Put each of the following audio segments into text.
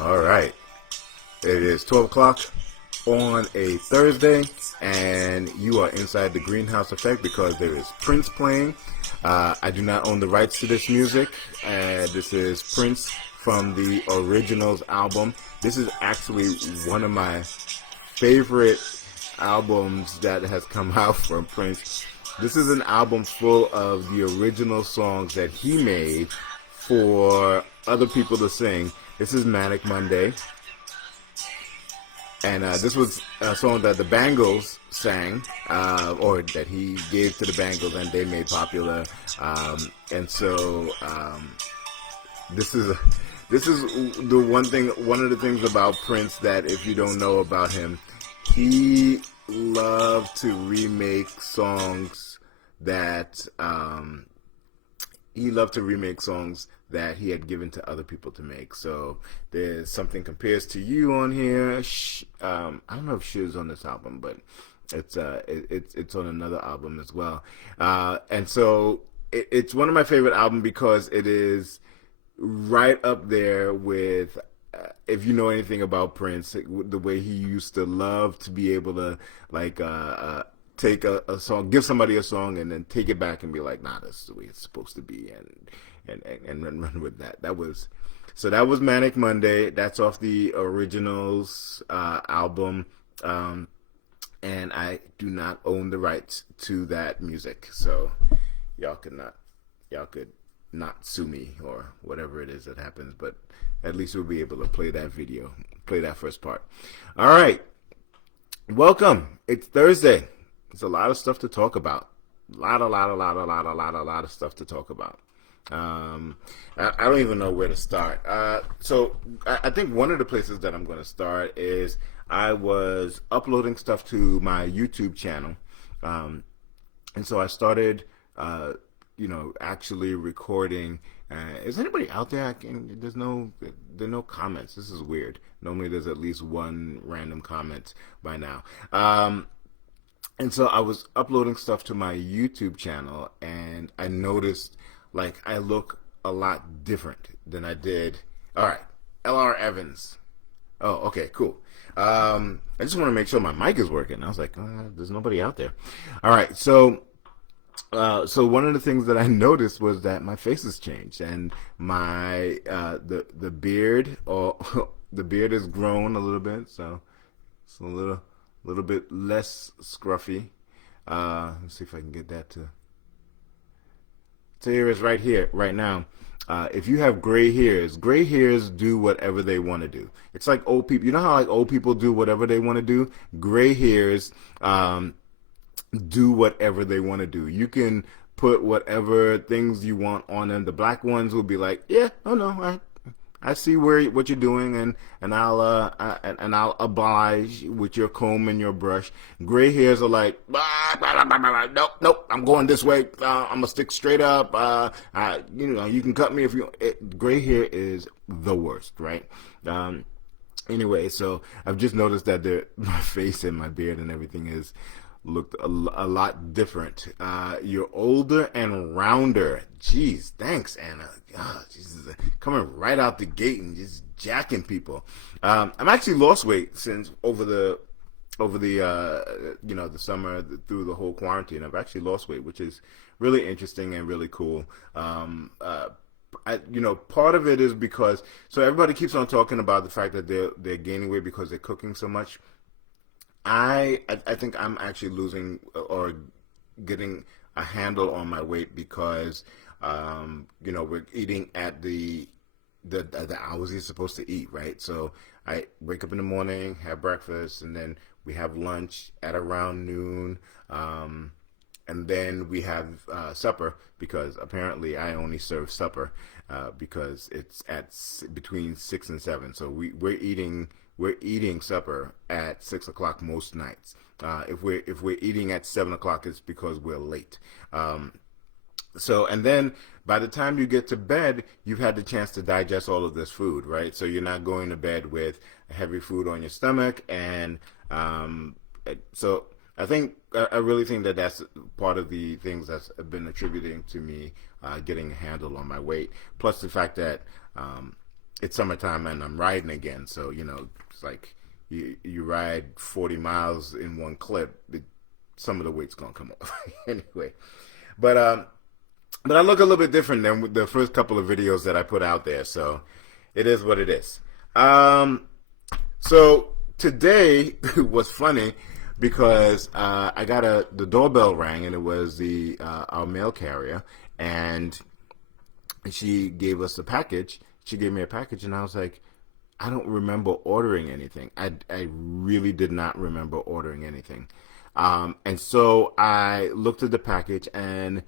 All right. It is 12 o'clock on a Thursday, and you are inside the Greenhouse Effect because there is Prince playing. I do not own the rights to this music. This is Prince from the Originals album. This is actually one of my favorite albums that has come out from Prince. This is an album full of the original songs that he made for other people to sing. This is Manic Monday. And this was a song that the Bangles sang, or that he gave to the Bangles and they made popular. And so this is the one of the things about Prince that if you don't know about him, he loved to remake songs that he had given to other people to make. So there's Something Compares to You on here. I don't know if Sh's on this album, but it's on another album as well. And so it's one of my favorite albums because it is right up there with, if you know anything about Prince, the way he used to love to be able to take a song, give somebody a song, and then take it back and be like, nah, that's the way it's supposed to be, and run with that. That was Manic Monday. That's off the Originals album, and I do not own the rights to that music, so y'all could not sue me or whatever it is that happens, but at least we'll be able to play that first part. All right, welcome. It's Thursday. There's a lot of stuff to talk about. A lot of stuff to talk about. I don't even know where to start. So I think one of the places that I'm going to start is I was uploading stuff to my YouTube channel, and so I started, actually recording. Is anybody out there? There's no comments. This is weird. Normally there's at least one random comment by now. And so I was uploading stuff to my YouTube channel, and I noticed, I look a lot different than I did. All right, L.R. Evans. Oh, okay, cool. I just want to make sure my mic is working. I was like, there's nobody out there. All right, so one of the things that I noticed was that my face has changed, and my the beard, or the beard has grown a little bit, so it's a little bit less scruffy. Let's see if I can get that to. So here is right here, right now. If you have gray hairs do whatever they want to do. It's like old people. You know how old people do whatever they want to do? Gray hairs do whatever they want to do. You can put whatever things you want on them. The black ones will be like, yeah, oh no, I see what you're doing, and I'll oblige with your comb and your brush. Gray hairs are like, nope, I'm going this way. I'm gonna stick straight up. You can cut me if you. Gray hair is the worst, right? Anyway, so I've just noticed that my face and my beard and everything is looked a lot different. You're older and rounder. Jeez, thanks, Anna. Jesus, coming right out the gate and just jacking people. I'm actually lost weight since over the the summer through the whole quarantine. I've actually lost weight, which is really interesting and really cool. Part of it is because everybody keeps on talking about the fact that they're gaining weight because they're cooking so much. I think I'm actually losing or getting a handle on my weight because we're eating at the hours you're supposed to eat, right? So I wake up in the morning, have breakfast, and then we have lunch at around noon, and then we have supper, because apparently I only serve supper because it's at between 6 and 7. So we're eating supper at 6 o'clock most nights. If we're eating at 7 o'clock, it's because we're late. And then by the time you get to bed, you've had the chance to digest all of this food, right? So you're not going to bed with heavy food on your stomach, and so I really think that that's part of the things that's been attributing to me getting a handle on my weight. Plus the fact that it's summertime and I'm riding again. So, it's like you ride 40 miles in one clip. Some of the weight's going to come off. Anyway. But, but I look a little bit different than the first couple of videos that I put out there. So it is what it is. So today was funny because I got the doorbell rang, and it was our mail carrier, and she gave us a package. She gave me a package, and I was like, I don't remember ordering anything. I really did not remember ordering anything. And so I looked at the package, and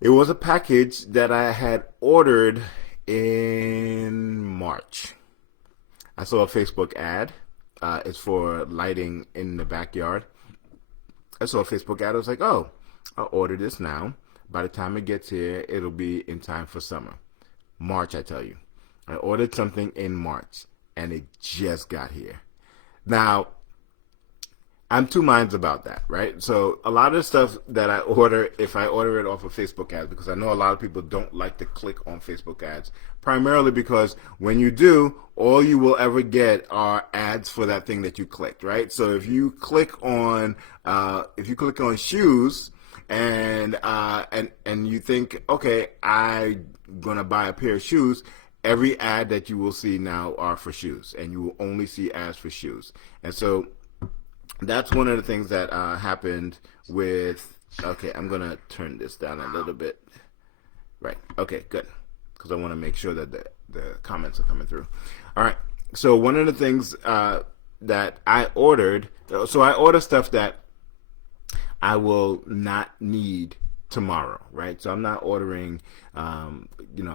it was a package that I had ordered in March. I saw a Facebook ad. It's for lighting in the backyard. I saw a Facebook ad. I was like, oh, I'll order this now. By the time it gets here, it'll be in time for summer. March, I tell you. I ordered something in March, and it just got here. Now, I'm two minds about that, right? So a lot of the stuff that I order, if I order it off of Facebook ads, because I know a lot of people don't like to click on Facebook ads, primarily because when you do, all you will ever get are ads for that thing that you clicked, right? So if you click on shoes and you think, okay, I'm gonna buy a pair of shoes, every ad that you will see now are for shoes, and you will only see ads for shoes. And so that's one of the things that happened with, okay, I'm going to turn this down a little bit. Right. Okay, good. Because I want to make sure that the comments are coming through. All right. So one of the things that I ordered, so I order stuff that I will not need tomorrow, right? So I'm not ordering,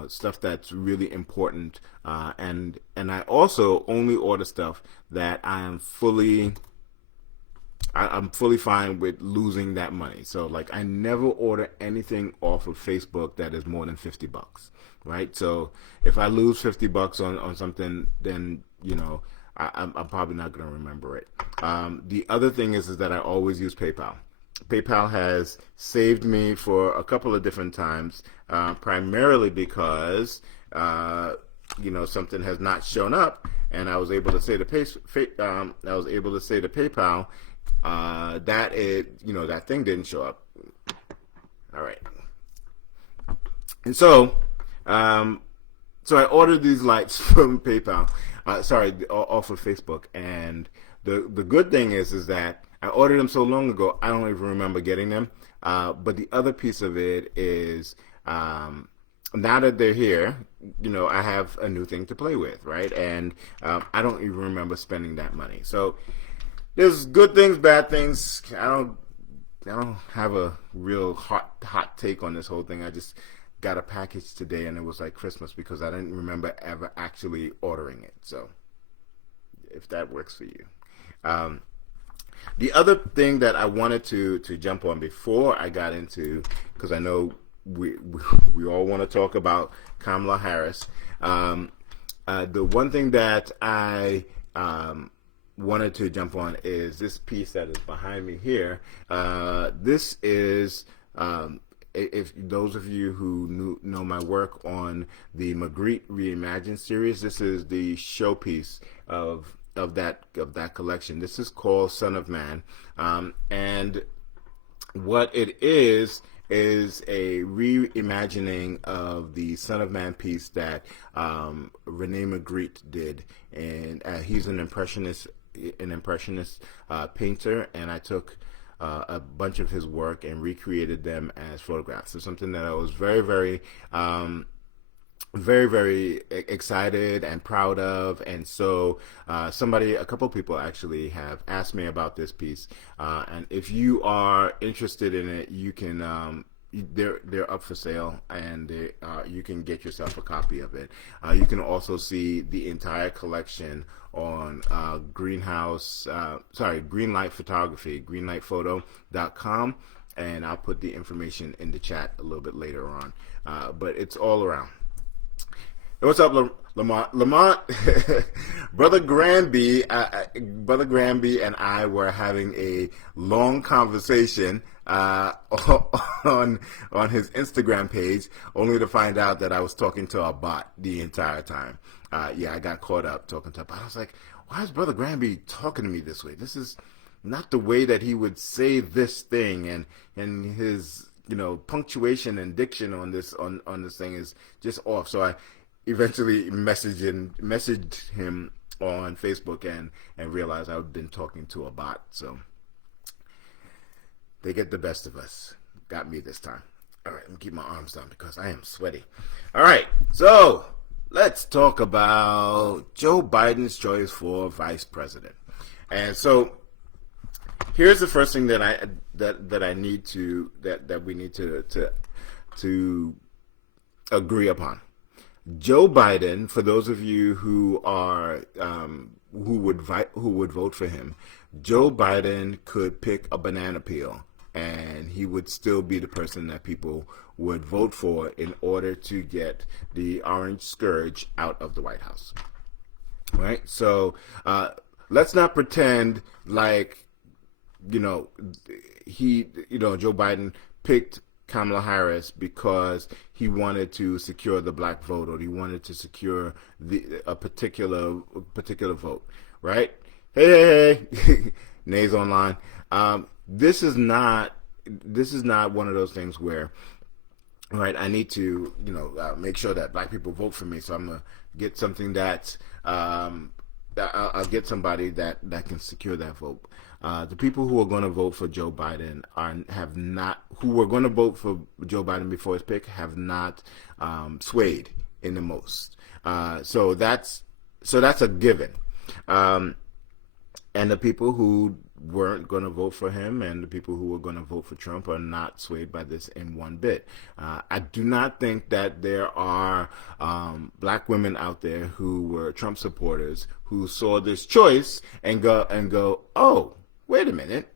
stuff that's really important. And I also only order stuff that I'm fully fine with losing that money. So like I never order anything off of Facebook that is more than $50, right? So if I lose $50 on something, then I'm probably not going to remember it. The other thing is that I always use PayPal. PayPal has saved me for a couple of different times, primarily because something has not shown up, and I was able to say to PayPal that thing didn't show up. All right. And so I ordered these lights from PayPal, off of Facebook. And the good thing is that I ordered them so long ago, I don't even remember getting them. But the other piece of it is, now that they're here, I have a new thing to play with, right? And I don't even remember spending that money. So there's good things, bad things. I don't have a real hot take on this whole thing. I just got a package today, and it was like Christmas because I didn't remember ever actually ordering it. So if that works for you. The other thing that I wanted to jump on before I got into, because I know we all want to talk about Kamala Harris. The one thing that I wanted to jump on is this piece that is behind me here. This is, if those of you who know my work on the Magritte Reimagined series, this is the showpiece of that collection. This is called Son of Man, and what it is a reimagining of the Son of Man piece that Rene Magritte did, and he's an impressionist painter, and I took a bunch of his work and recreated them as photographs. So something that I was very, very very, very excited and proud of. And so a couple people actually have asked me about this piece, and if you are interested in it, you can they're up for sale, and you can get yourself a copy of it. You can also see the entire collection on Greenlight Photography, greenlightphoto.com, and I'll put the information in the chat a little bit later on. But it's all around. Hey, what's up, Lamont? Brother Granby and I were having a long conversation uh, on on his Instagram page, only to find out that I was talking to a bot the entire time. Yeah, I got caught up talking to a bot. I was like, why is Brother Granby talking to me this way? This is not the way that he would say this thing, and his punctuation and diction on this thing is just off. So I eventually messaged him on Facebook and realized I've been talking to a bot. So they get the best of us. Got me this time. All right, let me keep my arms down because I am sweaty. All right, so let's talk about Joe Biden's choice for vice president. And so here's the first thing that I need to that we need to agree upon. Joe Biden, for those of you who are who would vote for him, Joe Biden could pick a banana peel and he would still be the person that people would vote for in order to get the orange scourge out of the White House. Right? So let's not pretend like Joe Biden picked Kamala Harris because he wanted to secure the black vote, or he wanted to secure a particular vote, right? Hey, Nays online. This is not one of those things where, right, I need to make sure that black people vote for me, so I'm gonna get something that's I'll get somebody that can secure that vote. The people who are going to vote for Joe Biden who were going to vote for Joe Biden before his pick have not swayed in the most. So that's a given. And the people who weren't going to vote for him and the people who were going to vote for Trump are not swayed by this in one bit. I do not think that there are black women out there who were Trump supporters who saw this choice and go, oh, wait a minute,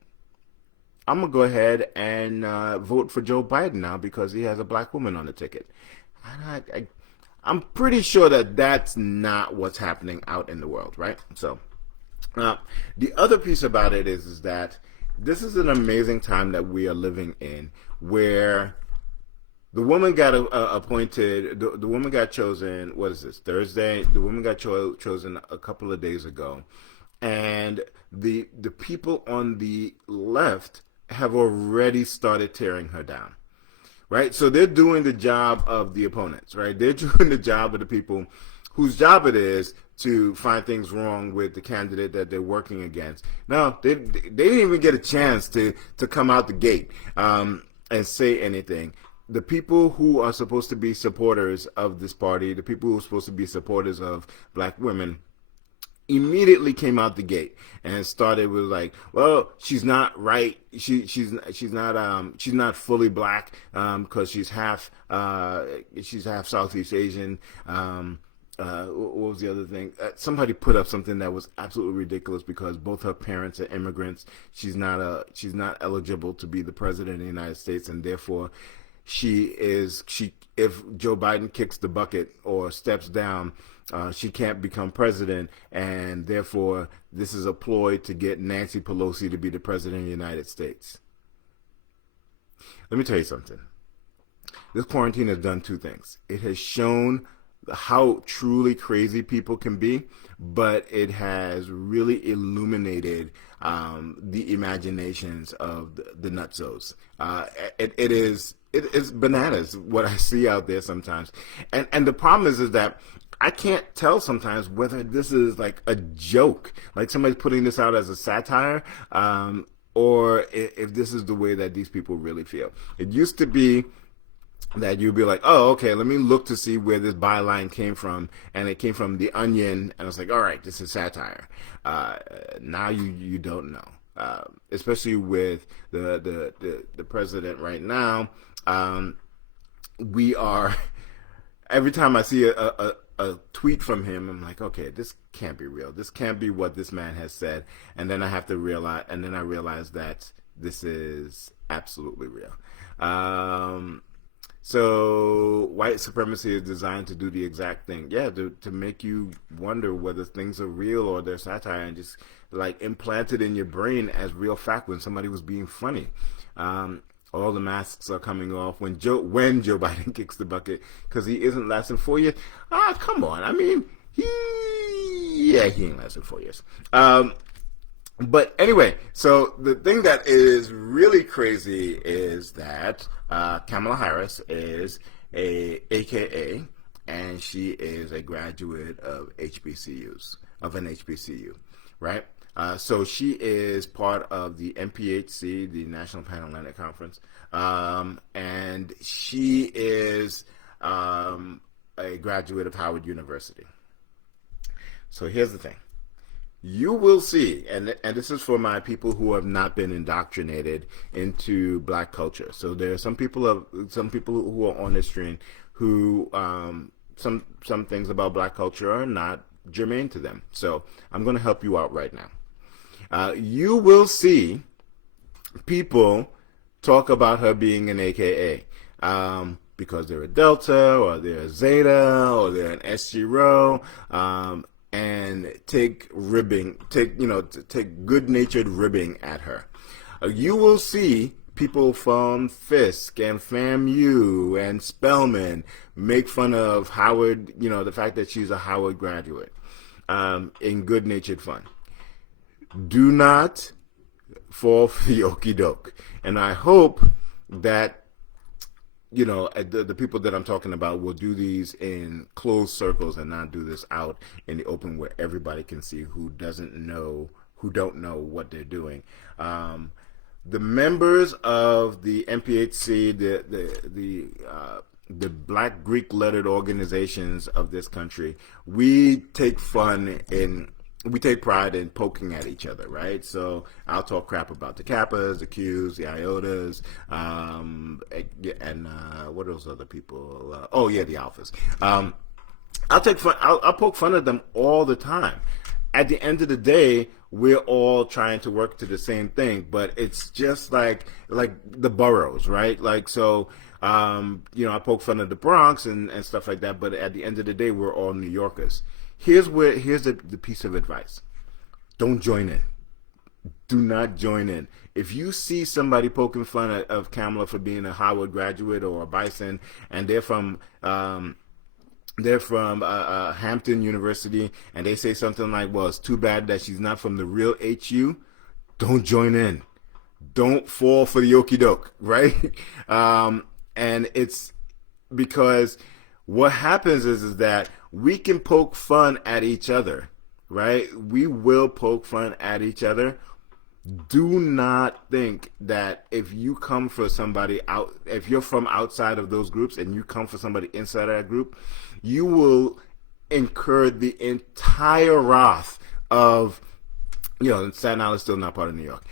I'm going to go ahead and vote for Joe Biden now because he has a black woman on the ticket. I'm pretty sure that that's not what's happening out in the world, right? So the other piece about it is that this is an amazing time that we are living in, where the woman got appointed, the woman got chosen, what is this, Thursday? The woman got chosen a couple of days ago. And the people on the left have already started tearing her down, right? So they're doing the job of the opponents, right? They're doing the job of the people whose job it is to find things wrong with the candidate that they're working against. No, they didn't even get a chance to come out the gate and say anything. The people who are supposed to be supporters of this party, the people who are supposed to be supporters of black women, immediately came out the gate and started with like, well, she's not right. She's not fully black because she's half Southeast Asian. What was the other thing? Somebody put up something that was absolutely ridiculous because both her parents are immigrants. She's not eligible to be the president of the United States, and therefore if Joe Biden kicks the bucket or steps down, she can't become president, and therefore this is a ploy to get Nancy Pelosi to be the president of the United States. Let me tell you something. This quarantine has done two things. It has shown how truly crazy people can be, but it has really illuminated the imaginations of the nutzos. It is bananas what I see out there sometimes, and the problem is that I can't tell sometimes whether this is like a joke, like somebody's putting this out as a satire, or if this is the way that these people really feel. It used to be that you'd be like, oh, okay, let me look to see where this byline came from, and it came from The Onion, and I was like, all right, this is satire. Now you don't know, especially with the president right now. We are, every time I see a tweet from him, I'm like, okay, this can't be real. This can't be what this man has said. And then I realize that this is absolutely real. So white supremacy is designed to do the exact thing. Yeah, to make you wonder whether things are real or they're satire, and just like implanted in your brain as real fact when somebody was being funny. Um, all the masks are coming off when Joe Biden kicks the bucket because he isn't lasting 4 years. Ah, come on. I mean, he ain't lasting 4 years. But anyway, so the thing that is really crazy is that Kamala Harris is a AKA, and she is a graduate of an HBCU, right? So she is part of the NPHC, the National Pan-Atlantic Conference, and she is a graduate of Howard University. So here's the thing. You will see, and this is for my people who have not been indoctrinated into black culture. So there are some people who are on this stream who some things about black culture are not germane to them. So I'm going to help you out right now. You will see people talk about her being an AKA. Because they're a Delta, or they're a Zeta, or they're an SG Rho, and take good-natured ribbing at her. You will see people from Fisk and FAMU and Spelman make fun of Howard, the fact that she's a Howard graduate, in good-natured fun. Do not fall for the okie doke. And I hope that the people that I'm talking about will do these in closed circles and not do this out in the open where everybody can see who don't know what they're doing. The members of the NPHC, the Black Greek lettered organizations of this country, we take pride in poking at each other, right? So I'll talk crap about the Kappas, the Qs, the Iotas, and what are those other people? The Alphas. I'll poke fun at them all the time. At the end of the day, we're all trying to work to the same thing, but it's just like the boroughs, right? Like, so, I poke fun of the Bronx and stuff like that, but at the end of the day, we're all New Yorkers. Here's the piece of advice. Don't join in. Do not join in. If you see somebody poking fun of Kamala for being a Howard graduate or a Bison, and they're from Hampton University, and they say something like, well, it's too bad that she's not from the real HU, don't join in. Don't fall for the okie doke, right? And it's because what happens is that we can poke fun at each other, right? We will poke fun at each other. Do not think that if you come for somebody if you're from outside of those groups and you come for somebody inside of that group, you will incur the entire wrath of, Staten Island is still not part of New York.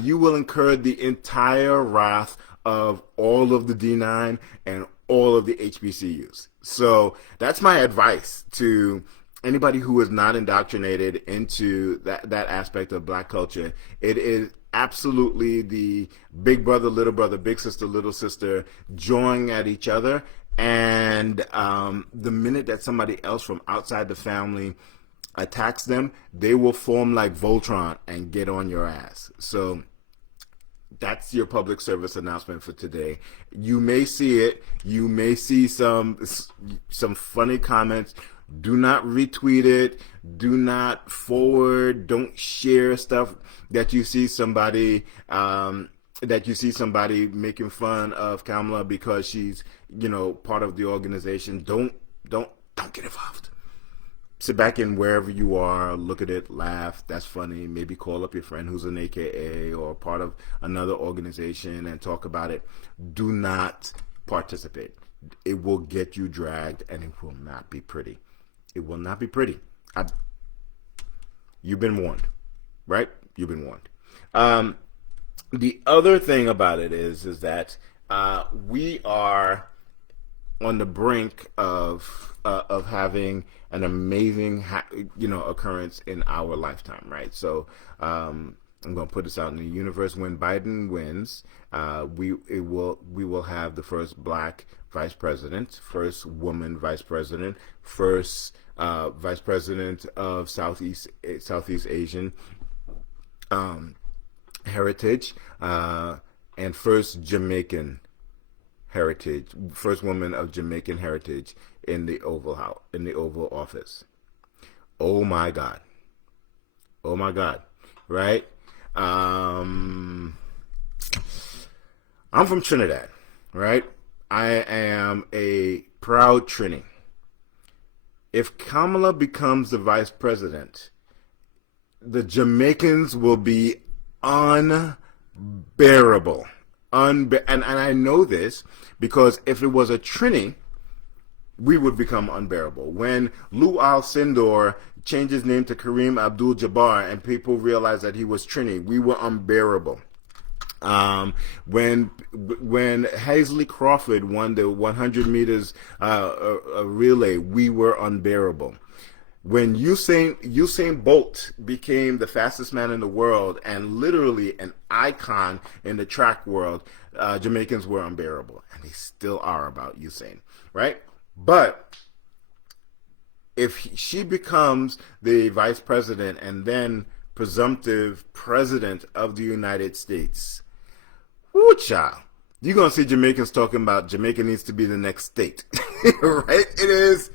You will incur the entire wrath of all of the D9 and all of the HBCUs. So that's my advice to anybody who is not indoctrinated into that aspect of black culture. It is absolutely the big brother, big sister, little sister jawing at each other. And the minute that somebody else from outside the family attacks them, they will form like Voltron and get on your ass. So that's your public service announcement for today. You may see it. You may see some funny comments. Do not retweet it. Do not forward. Don't share stuff that you see somebody making fun of Kamala because she's part of the organization. Don't get involved. Sit back in wherever you are, look at it, laugh. That's funny. Maybe call up your friend who's an AKA or part of another organization and talk about it. Do not participate. It will get you dragged, and it will not be pretty. It will not be pretty. You've been warned, right? You've been warned. The other thing about it is that we are on the brink of having an amazing occurrence in our lifetime, right? So I'm going to put this out in the universe. When Biden wins, we will have the first black vice president, first woman vice president, first vice president of Southeast Asian um, heritage, and first Jamaican heritage, first woman of Jamaican heritage in the Oval House, in the Oval Office. Oh my God! Oh my God! Right? Um, I'm from Trinidad, right? I am a proud Trini. If Kamala becomes the vice president, the Jamaicans will be unbearable. And I know this because if it was a Trini, we would become unbearable. When Lou Alcindor changed his name to Kareem Abdul-Jabbar and people realized that he was Trini, we were unbearable. When Hazley Crawford won the 100 meters relay, we were unbearable. When Usain Bolt became the fastest man in the world and literally an icon in the track world, Jamaicans were unbearable, and they still are about Usain, right? But if she becomes the vice president and then presumptive president of the United States, whoo, child, you're gonna see Jamaicans talking about Jamaica needs to be the next state, right? It is.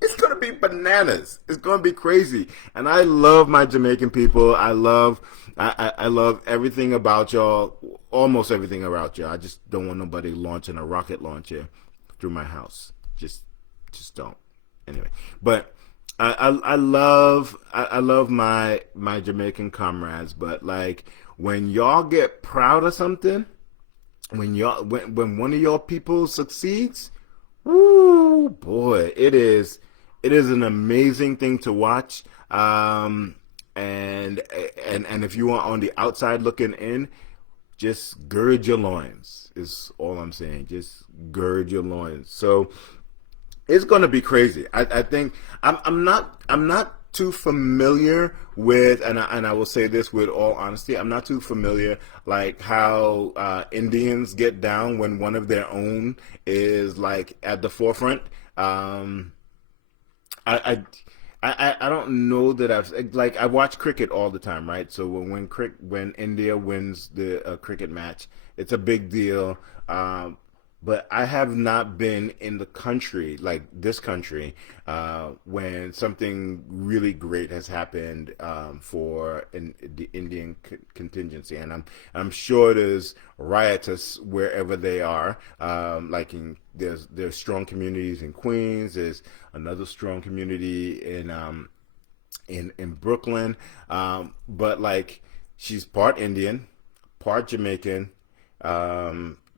It's gonna be bananas. It's gonna be crazy. And I love my Jamaican people. I love everything about y'all. Almost everything about y'all. I just don't want nobody launching a rocket launcher through my house. Just don't. Anyway, but I love my Jamaican comrades. But like when y'all get proud of something, when one of your people succeeds, woo, boy, it is an amazing thing to watch. And if you are on the outside looking in, just gird your loins is all I'm saying. Just gird your loins. So it's gonna be crazy. I think I'm not too familiar with, and I will say this with all honesty, I'm not too familiar like how Indians get down when one of their own is like at the forefront. I don't know that I watch cricket all the time, right? So when India wins the cricket match, it's a big deal. But I have not been in the country, like this country, when something really great has happened for the Indian contingency, and I'm sure there's riotous wherever they are. There's strong communities in Queens. There's another strong community in Brooklyn. But like she's part Indian, part Jamaican.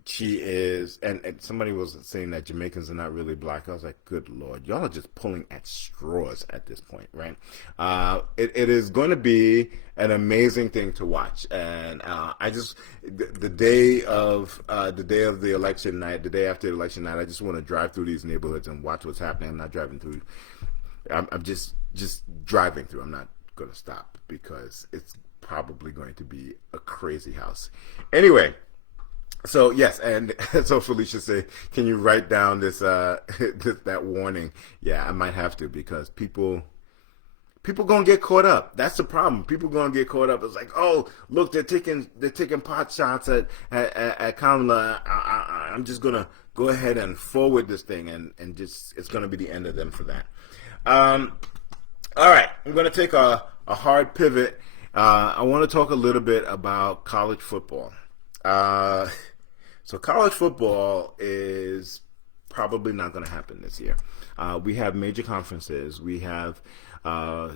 She is, and somebody was saying that Jamaicans are not really black. I was like, good Lord, y'all are just pulling at straws at this point, right? It is going to be an amazing thing to watch, and the day of the election night, the day after the election night, I just want to drive through these neighborhoods and watch what's happening. I'm not driving through. I'm just driving through. I'm not going to stop because it's probably going to be a crazy house. Anyway. So yes, and so Felicia said, "Can you write down that warning?" Yeah, I might have to because people gonna get caught up. That's the problem. People gonna get caught up. It's like, oh, look, they're taking pot shots at Kamala. I'm just gonna go ahead and forward this thing, and just it's gonna be the end of them for that. All right, I'm gonna take a hard pivot. I want to talk a little bit about college football. So college football is probably not going to happen this year. We have major conferences. We have, I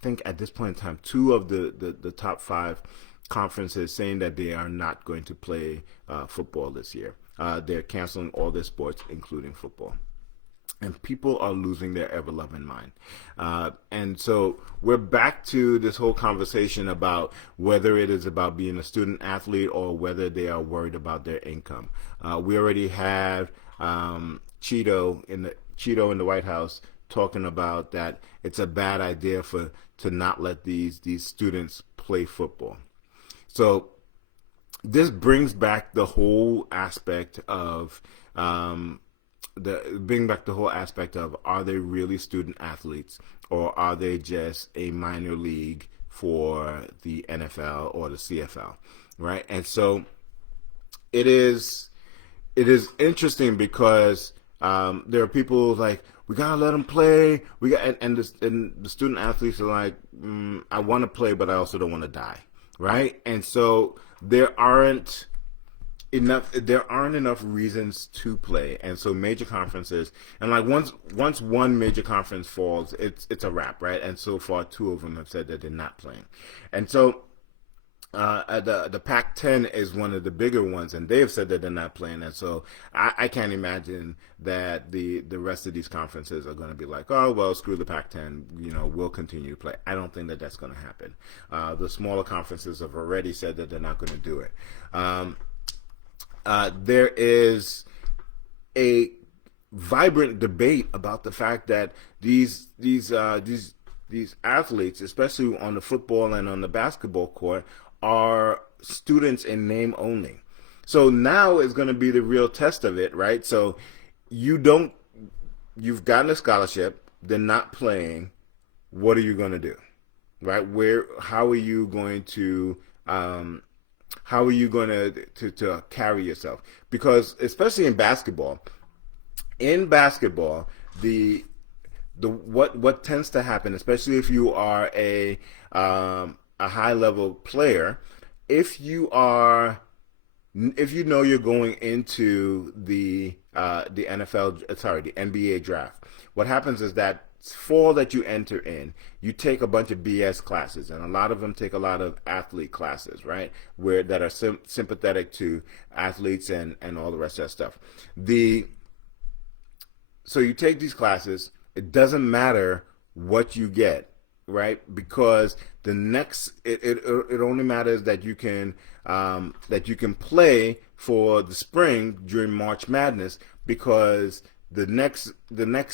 think at this point in time, two of the top five conferences saying that they are not going to play football this year. They're canceling all their sports, including football. And people are losing their ever-loving mind. And so we're back to this whole conversation about whether it is about being a student athlete or whether they are worried about their income. We already have Cheeto in the White House talking about that it's a bad idea to not let these students play football. So this brings back the whole aspect of the bring back the whole aspect of, are they really student athletes, or are they just a minor league for the NFL or the CFL, right? And so it is it is interesting because there are people like, we gotta let them play. We got and the student athletes are like, I want to play, but I also don't want to die, right? And so there aren't enough reasons to play, and so major conferences, and like once one major conference falls, it's a wrap, right? And so far, two of them have said that they're not playing, and so the Pac-10 is one of the bigger ones, and they've said that they're not playing. And so I can't imagine that the rest of these conferences are going to be like, oh well, screw the Pac-10, we'll continue to play. I don't think that that's going to happen. The smaller conferences have already said that they're not going to do it. There is a vibrant debate about the fact that these athletes, especially on the football and on the basketball court, are students in name only. So now is going to be the real test of it, right? So you've gotten a scholarship, they're not playing. What are you going to do, right? How are you going to to carry yourself? Because especially in basketball, the what tends to happen, especially if you are a high level player, if you know you're going into the NBA draft, what happens is that fall that you enter in, you take a bunch of BS classes, and a lot of them take a lot of athlete classes, right? That are sympathetic to athletes and all the rest of that stuff. So you take these classes. It doesn't matter what you get, right? Because the next, it only matters that you can play for the spring during March Madness, because the next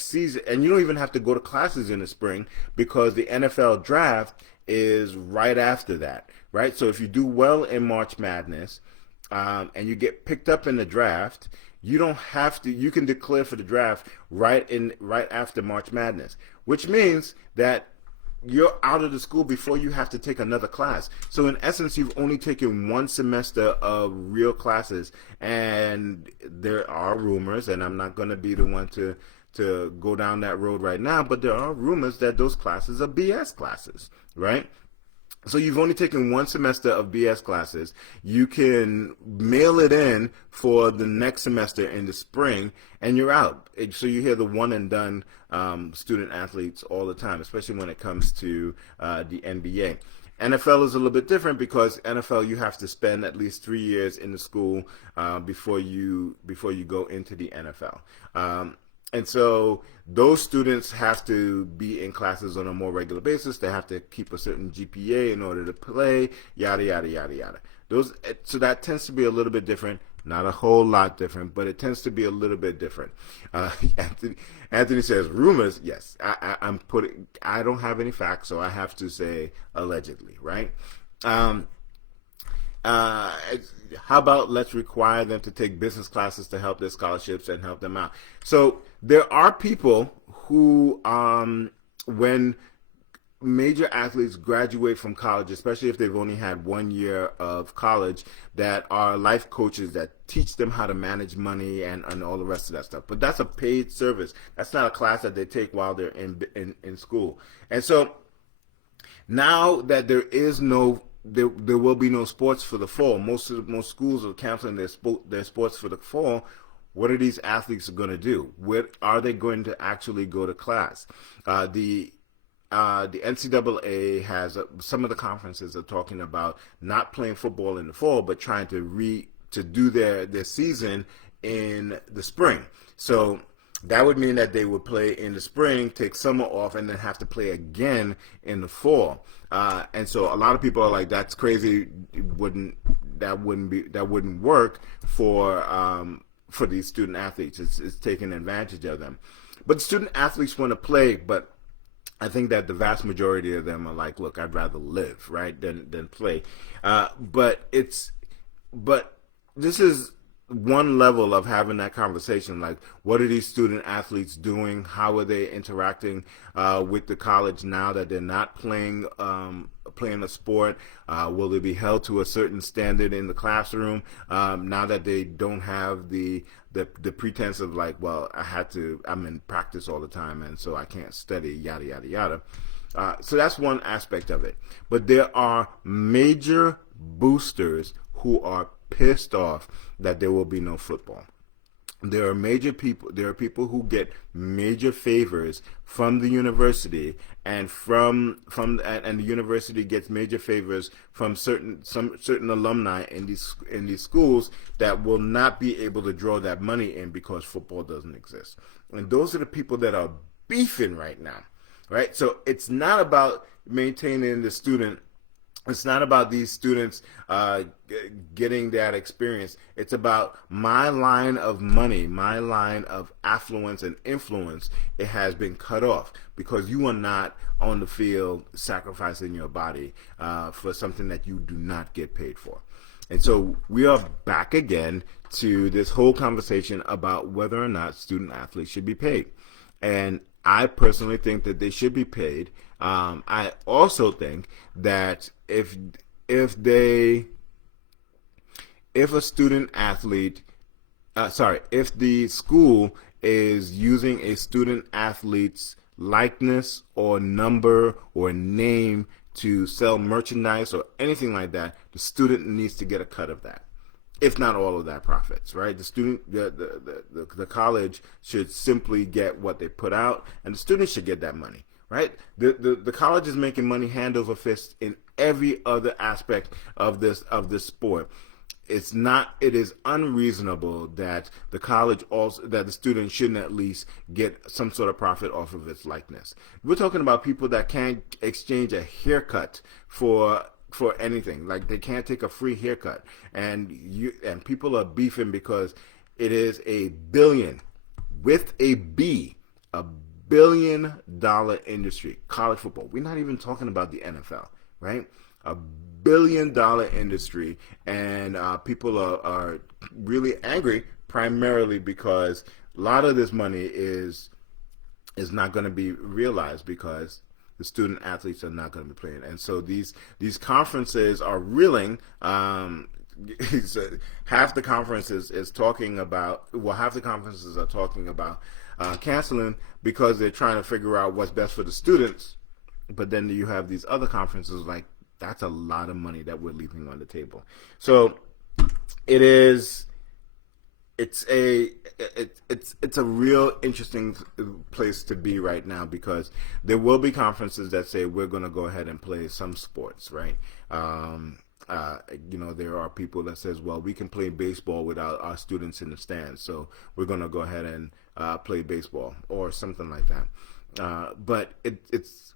season, and you don't even have to go to classes in the spring, because the NFL draft is right after that, right? So if you do well in March Madness, and you get picked up in the draft, you don't have to. You can declare for the draft right after March Madness, which means that you're out of the school before you have to take another class. So in essence, you've only taken one semester of real classes, and there are rumors, and I'm not going to be the one to go down that road right now, but there are rumors that those classes are BS classes, right? So you've only taken one semester of BS classes. You can mail it in for the next semester in the spring, and you're out. So you hear the one and done student athletes all the time, especially when it comes to the NBA. NFL is a little bit different, because NFL, you have to spend at least 3 years in the school before you go into the NFL. And so those students have to be in classes on a more regular basis. They have to keep a certain GPA in order to play, yada, yada, yada, yada. So that tends to be a little bit different. Not a whole lot different, but it tends to be a little bit different. Anthony says, rumors. Yes, I don't have any facts, so I have to say allegedly, right? How about let's require them to take business classes to help their scholarships and help them out? So there are people who, when major athletes graduate from college, especially if they've only had 1 year of college, that are life coaches that teach them how to manage money and all the rest of that stuff. But that's a paid service. That's not a class that they take while they're in school. And so now that there will be no sports for the fall. Most schools are canceling their sports for the fall. What are these athletes going to do? Where are they going to actually go to class? The NCAA has some of the conferences are talking about not playing football in the fall, but trying to do their season in the spring. So that would mean that they would play in the spring, take summer off, and then have to play again in the fall. And so a lot of people are like, "That's crazy. That wouldn't work for these student athletes. It's taking advantage of them." But the student athletes want to play, but I think that the vast majority of them are like, "Look, I'd rather live, right, than play." But this is one level of having that conversation, like what are these student athletes doing, how are they interacting with the college now that they're not playing a sport, will they be held to a certain standard in the classroom now that they don't have the pretense of like, well, I'm in practice all the time and so I can't study, yada yada yada. So that's one aspect of it, but there are major boosters who are pissed off that there will be no football. There are major people. There are people who get major favors from the university, and and the university gets major favors from certain alumni in these schools that will not be able to draw that money in because football doesn't exist. And those are the people that are beefing right now, right? So it's not about maintaining the student, it's not about these students getting that experience. It's about my line of money, my line of affluence and influence. It has been cut off because you are not on the field sacrificing your body for something that you do not get paid for. And so we are back again to this whole conversation about whether or not student athletes should be paid. And I personally think that they should be paid. I also think that if a student athlete, if the school is using a student athlete's likeness or number or name to sell merchandise or anything like that, the student needs to get a cut of that, if not all of that profits, right? The college should simply get what they put out, and the students should get that money, right? The college is making money hand over fist in every other aspect of this sport. It is unreasonable that the student shouldn't at least get some sort of profit off of its likeness. We're talking about people that can't exchange a haircut for anything. Like they can't take a free haircut, and people are beefing because it is a billion with a B, a $1 billion industry, college football. We're not even talking about the NFL, right? A $1 billion industry, and people are really angry primarily because a lot of this money is not going to be realized because the student athletes are not going to be playing. And so these conferences are reeling. Half the conferences is talking about, half the conferences are talking about canceling because they're trying to figure out what's best for the students. But then you have these other conferences like, that's a lot of money that we're leaving on the table. So it's a real interesting place to be right now because there will be conferences that say we're going to go ahead and play some sports, right? There are people that says, well, we can play baseball without our students in the stands, so we're going to go ahead and play baseball or something like that. But it's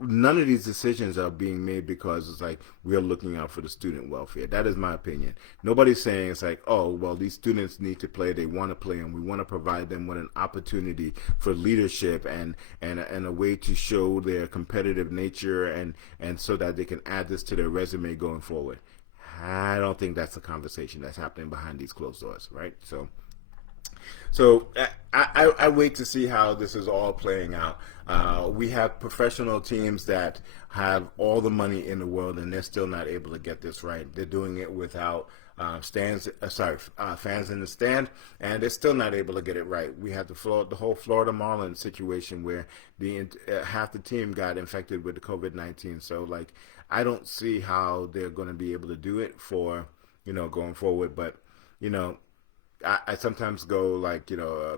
none of these decisions are being made because it's like we're looking out for the student welfare. That is my opinion. Nobody's saying it's like, oh, well, these students need to play. They want to play, and we want to provide them with an opportunity for leadership and a way to show their competitive nature and so that they can add this to their resume going forward. I don't think that's the conversation that's happening behind these closed doors, right? So I wait to see how this is all playing out. We have professional teams that have all the money in the world, and they're still not able to get this right. They're doing it without fans in the stand, and they're still not able to get it right. We had the whole Florida Marlins situation where half the team got infected with the COVID-19. So, like, I don't see how they're going to be able to do it for going forward. But I sometimes go like,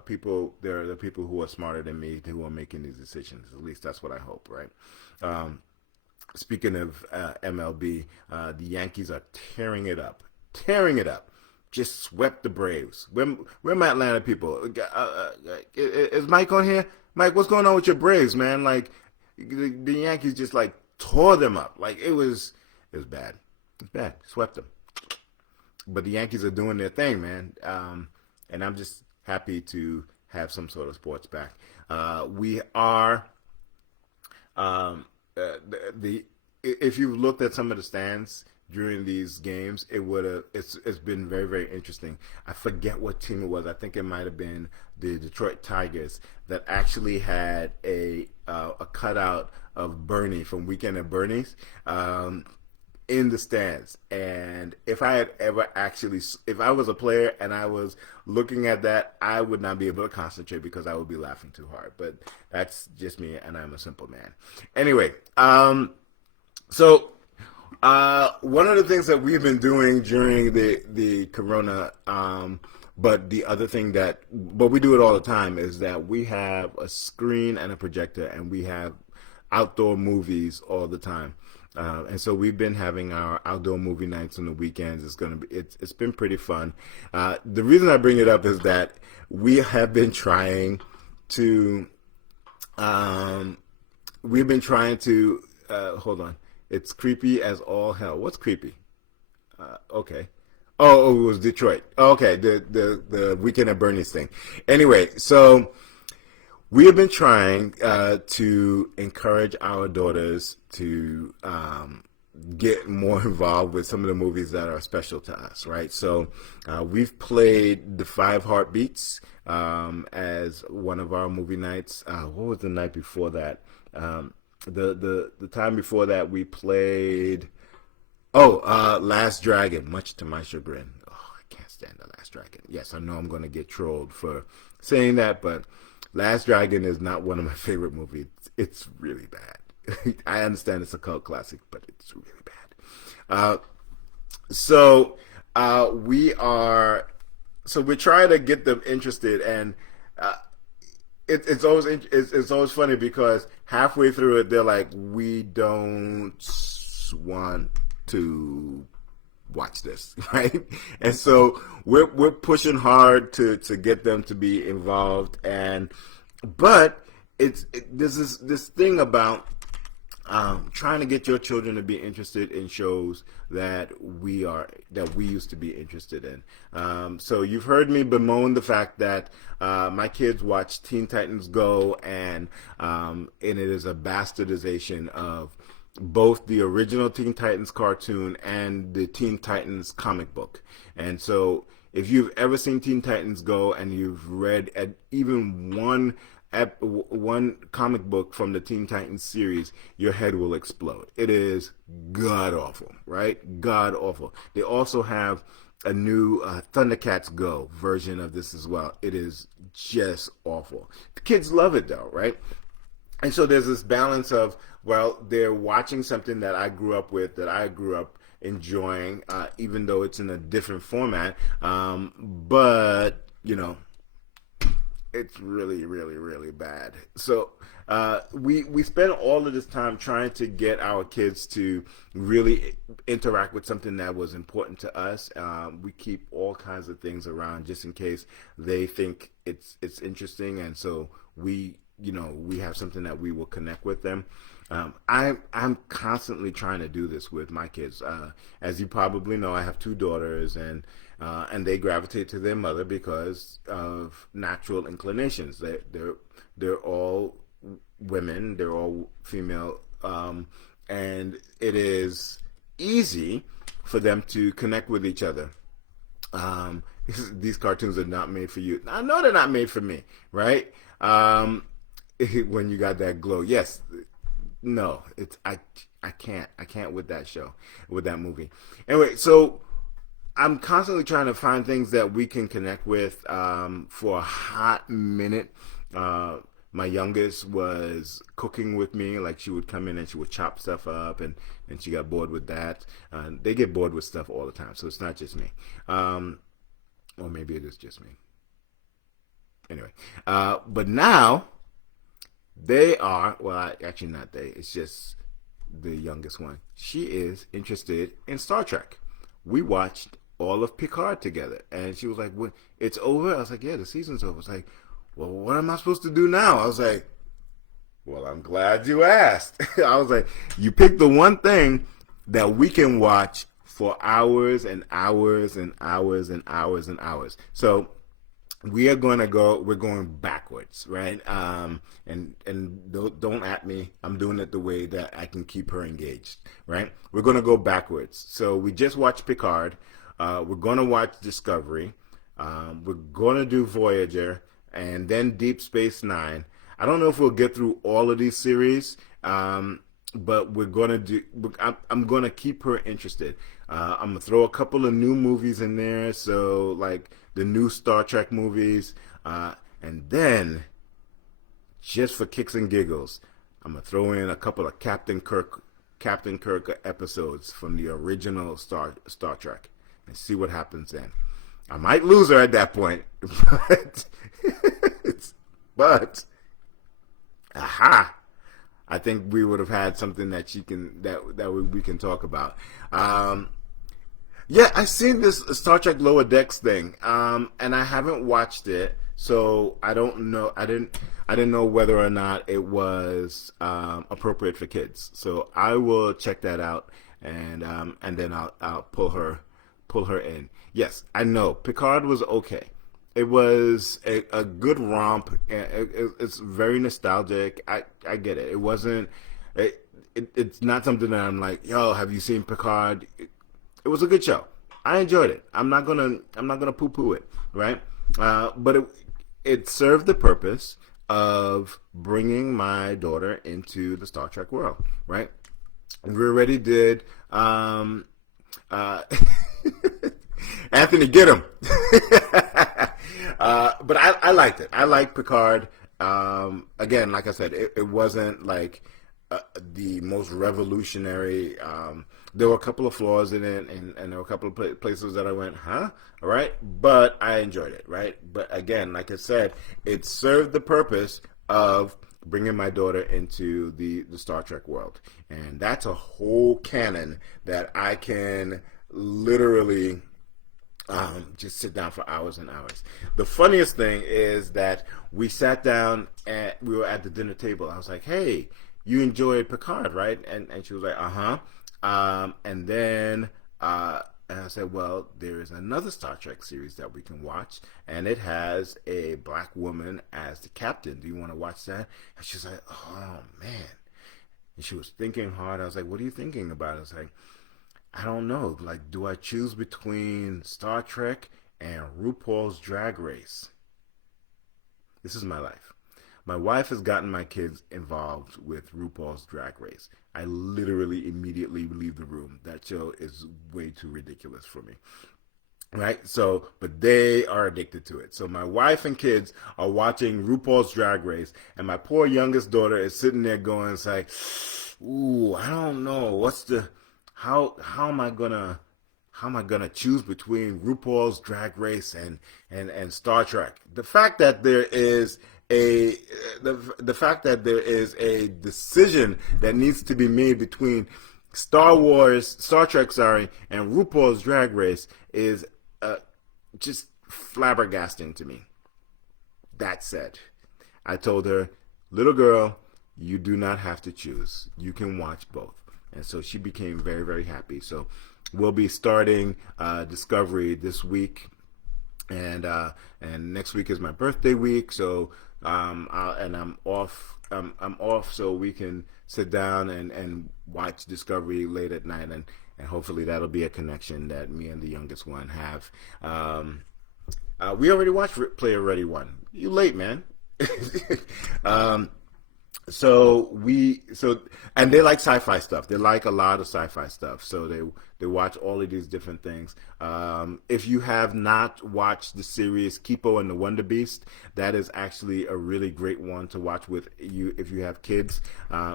people, there are the people who are smarter than me who are making these decisions. At least that's what I hope, right? Speaking of MLB, the Yankees are tearing it up. Just swept the Braves. Where my Atlanta people? Is Mike on here? Mike, what's going on with your Braves, man? Like, the Yankees just like tore them up. Like, it was bad. It's bad. Swept them. But the Yankees are doing their thing, man. And I'm just happy to have some sort of sports back. We are, if you've looked at some of the stands, during these games, it's been very, very interesting. I forget what team it was. I think it might have been the Detroit Tigers that actually had a cutout of Bernie from Weekend at Bernie's. In the stands. And if I had ever actually, if I was a player and I was looking at that, I would not be able to concentrate because I would be laughing too hard. But that's just me, and I'm a simple man. Anyway, so one of the things that we've been doing during the Corona, but the other thing but we do it all the time, is that we have a screen and a projector, and we have outdoor movies all the time. And so we've been having our outdoor movie nights on the weekends. It's been pretty fun. The reason I bring it up is that we have been trying to hold on. It's creepy as all hell. What's creepy? Okay. Oh, it was Detroit. Okay, the Weekend at Bernie's thing. Anyway, so we have been trying to encourage our daughters to get more involved with some of the movies that are special to us, right? So we've played The Five Heartbeats as one of our movie nights. What was the night before that? The time before that we played Last Dragon, much to my chagrin. Oh, I can't stand The Last Dragon. Yes, I know I'm going to get trolled for saying that, but Last Dragon is not one of my favorite movies. It's really bad. I understand it's a cult classic, but it's really bad. We're trying to get them interested, and it's always funny because halfway through it they're like, we don't want to watch this, right? And so we're pushing hard to get them to be involved, but there's this thing about trying to get your children to be interested in shows that we used to be interested in. So you've heard me bemoan the fact that my kids watch Teen Titans Go, and it is a bastardization of both the original Teen Titans cartoon and the Teen Titans comic book. And so if you've ever seen Teen Titans Go and you've read even one comic book from the Teen Titans series, your head will explode. It is god awful, right? God awful. They also have a new Thundercats Go version of this as well. It is just awful. The kids love it though, right? And so there's this balance of, well, they're watching something that I grew up with, that I grew up enjoying, even though it's in a different format. But, it's really, really, really bad. So we spend all of this time trying to get our kids to really interact with something that was important to us. We keep all kinds of things around just in case they think it's interesting, and so we have something that we will connect with them. I'm constantly trying to do this with my kids. As you probably know, I have two daughters, and they gravitate to their mother because of natural inclinations. They're all women, they're all female, and it is easy for them to connect with each other. These cartoons are not made for you. I know they're not made for me, right? When you got that glow, yes, no, I can't with that show, with that movie. Anyway, so I'm constantly trying to find things that we can connect with. For a hot minute, my youngest was cooking with me. Like, she would come in and she would chop stuff up, and she got bored with that. They get bored with stuff all the time, so it's not just me. Or maybe it is just me. Anyway, but now they are, well, actually not they, it's just the youngest one. She is interested in Star Trek. We watched all of Picard together, and she was like, "What? It's over?" I was like, "Yeah, the season's over." I was like, "Well, what am I supposed to do now?" I was like, "Well, I'm glad you asked." I was like, "You picked the one thing that we can watch for hours and hours and hours and hours and hours." So we are going to go, we're going backwards, right? And don't at me, I'm doing it the way that I can keep her engaged, right? We're going to go backwards. So we just watched Picard. We're going to watch Discovery. We're going to do Voyager, and then Deep Space Nine. I don't know if we'll get through all of these series, but we're gonna do. I'm gonna keep her interested. I'm gonna throw a couple of new movies in there, so like the new Star Trek movies, and then just for kicks and giggles, I'm gonna throw in a couple of Captain Kirk episodes from the original Star Trek, and see what happens then. I might lose her at that point, but but aha, I think we would have had something that she can that we can talk about. Yeah, I seen this Star Trek Lower Decks thing, and I haven't watched it, so I don't know. I didn't know whether or not it was appropriate for kids. So I will check that out, and then I'll pull her in. Yes, I know Picard was okay. It was a good romp. It's very nostalgic. I get it. It wasn't. It's not something that I'm like, yo, have you seen Picard? It was a good show. I enjoyed it. I'm not gonna poo poo it, right? But it served the purpose of bringing my daughter into the Star Trek world, right? We already did. Uh, Anthony, get him. But I liked it. I liked Picard. Again, like I said, it wasn't like the most revolutionary. There were a couple of flaws in it, and there were a couple of places that I went, huh? All right. But I enjoyed it, right? But again, like I said, it served the purpose of bringing my daughter into the Star Trek world. And that's a whole canon that I can literally just sit down for hours and hours. The funniest thing is that we sat down and we were at the dinner table. I was like, "Hey, you enjoyed Picard, right?" And she was like, "Uh huh." And I said, "Well, there is another Star Trek series that we can watch, and it has a black woman as the captain. Do you want to watch that?" And she's like, "Oh man." And she was thinking hard. I was like, "What are you thinking about?" I was like, I don't know. Like, do I choose between Star Trek and RuPaul's Drag Race? This is my life. My wife has gotten my kids involved with RuPaul's Drag Race. I literally immediately leave the room. That show is way too ridiculous for me. Right? So, but they are addicted to it. So my wife and kids are watching RuPaul's Drag Race, and my poor youngest daughter is sitting there going, it's like, ooh, I don't know. How am I gonna choose between RuPaul's Drag Race and Star Trek? The fact that there is a decision that needs to be made between Star Trek, sorry, and RuPaul's Drag Race is just flabbergasting to me. That said, I told her, little girl, you do not have to choose. You can watch both. And so she became very, very happy. So we'll be starting Discovery this week, and next week is my birthday week. So and I'm off. I'm off, so we can sit down and watch Discovery late at night, and hopefully that'll be a connection that me and the youngest one have. We already watched Player Ready One. You late, man. um, and they like sci-fi stuff. They like a lot of sci-fi stuff. So they watch all of these different things. If you have not watched the series Kipo and the Wonder Beast, that is actually a really great one to watch with you if you have kids.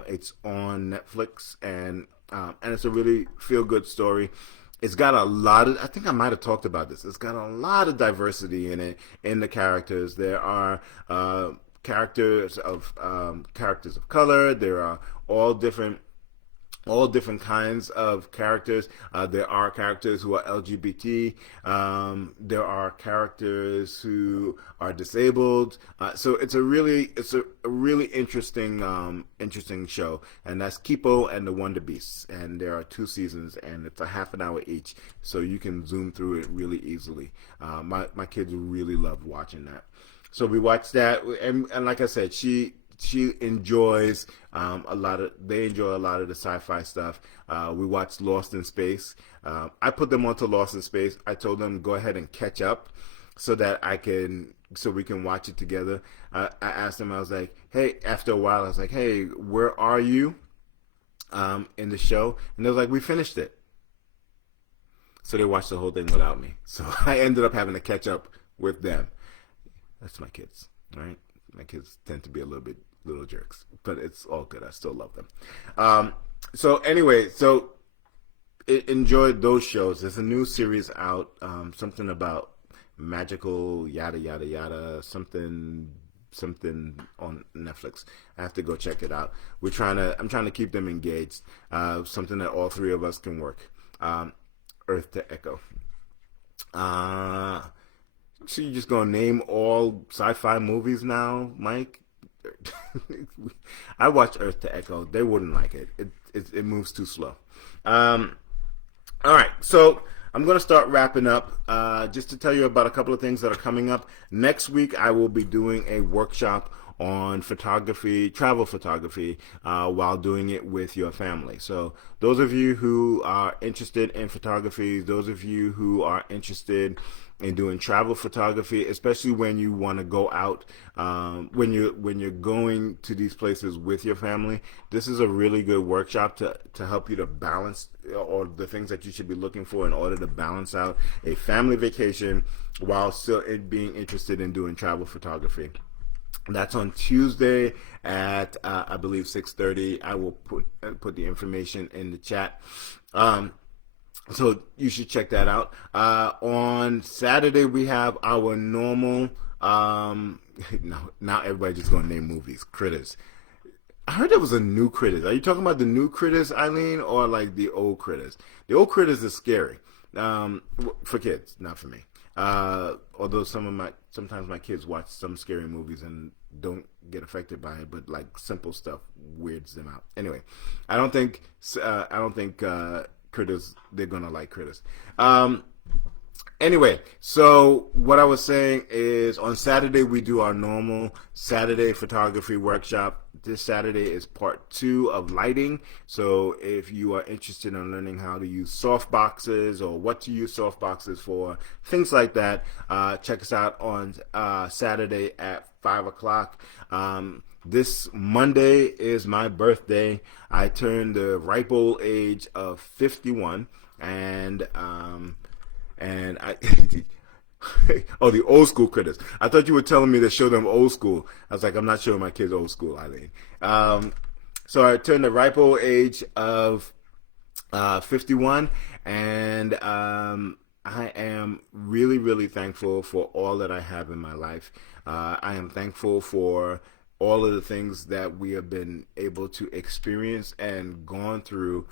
It's on Netflix, and it's a really feel-good story. It's got a lot of, I think I might have talked about this. It's got a lot of diversity in it, in the characters. There are characters of color. There are all different all different kinds of characters. There are characters who are LGBT. There are characters who are disabled. So it's a really interesting show, and that's Kipo and the Wonder Beasts. And there are 2 seasons, and it's a half an hour each, so you can zoom through it really easily. My kids really love watching that. So we watched that, and like I said, she enjoys a lot of they enjoy a lot of the sci-fi stuff. We watched Lost in Space. I put them onto Lost in Space. I told them go ahead and catch up so we can watch it together. I asked them, I was like, hey, after a while I was like, hey, where are you in the show? And they was like, we finished it. So they watched the whole thing without me. So I ended up having to catch up with them. That's my kids, right? My kids tend to be a little jerks, but it's all good. I still love them. So anyway, enjoyed those shows. There's a new series out, something about magical yada yada yada, something on Netflix. I have to go check it out. I'm trying to keep them engaged. Something that all three of us can work. Earth to Echo. So you just gonna name all sci-fi movies now, Mike? I watched Earth to Echo. They wouldn't like it. It moves too slow. All right, so I'm going to start wrapping up. Just to tell you about a couple of things that are coming up. Next week, I will be doing a workshop on photography, travel photography, while doing it with your family. So those of you who are interested in photography, those of you who are interested in doing travel photography, especially when you want to go out, when you're going to these places with your family, this is a really good workshop to help you to balance, or the things that you should be looking for in order to balance out a family vacation while still being interested in doing travel photography. That's on Tuesday at I believe 6:30. I will put the information in the chat. So you should check that out. On Saturday we have our normal. Now everybody's just gonna name movies. Critters. I heard there was a new Critters. Are you talking about the new Critters, Eileen, or like the old Critters? The old Critters is scary, for kids, not for me. Although sometimes my kids watch some scary movies and don't get affected by it, but like simple stuff weirds them out. Anyway, I don't think Critters, they're gonna like Critters. Anyway, so what I was saying is on Saturday we do our normal Saturday photography workshop. This Saturday is part 2 of lighting. So if you are interested in learning how to use soft boxes or what to use soft boxes for, things like that, check us out on Saturday at 5 o'clock. This Monday is my birthday. I turned the ripe old age of 51, and I oh, the old school Critters. I thought you were telling me to show them old school. I was like, I'm not showing my kids old school, Eileen. So I turned the ripe old age of 51, and I am really, really thankful for all that I have in my life. I am thankful for all of the things that we have been able to experience and gone through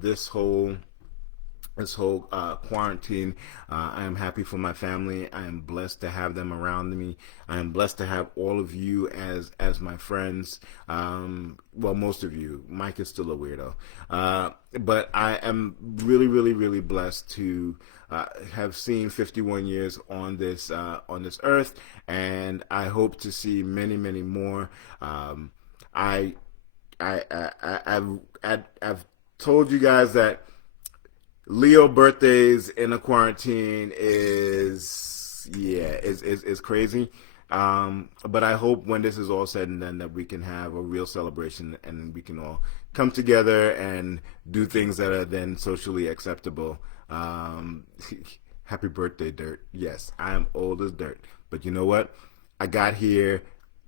this whole quarantine. I am happy for my family. I am blessed to have them around me. I am blessed to have all of you as my friends. Well, most of you. Mike is still a weirdo. But I am really, really, really blessed to have seen 51 years on this earth, and I hope to see many, many more. I've told you guys that Leo birthdays in a quarantine is crazy. But I hope when this is all said and done that we can have a real celebration and we can all come together and do things that are then socially acceptable. Happy birthday, Dirt. Yes, I am old as dirt. But you know what? I got here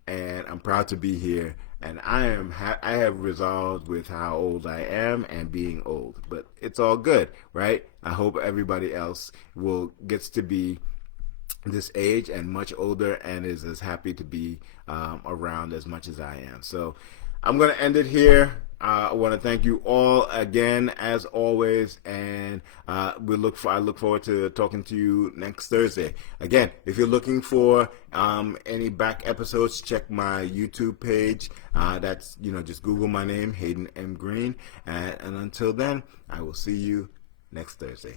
and I'm proud to be here. And I have resolved with how old I am and being old, but it's all good, right? I hope everybody else gets to be this age and much older and is as happy to be around as much as I am. So I'm gonna end it here. I want to thank you all again, as always, and I look forward to talking to you next Thursday. Again, if you're looking for any back episodes, check my YouTube page. That's just Google my name, Hayden M. Greene, and until then, I will see you next Thursday.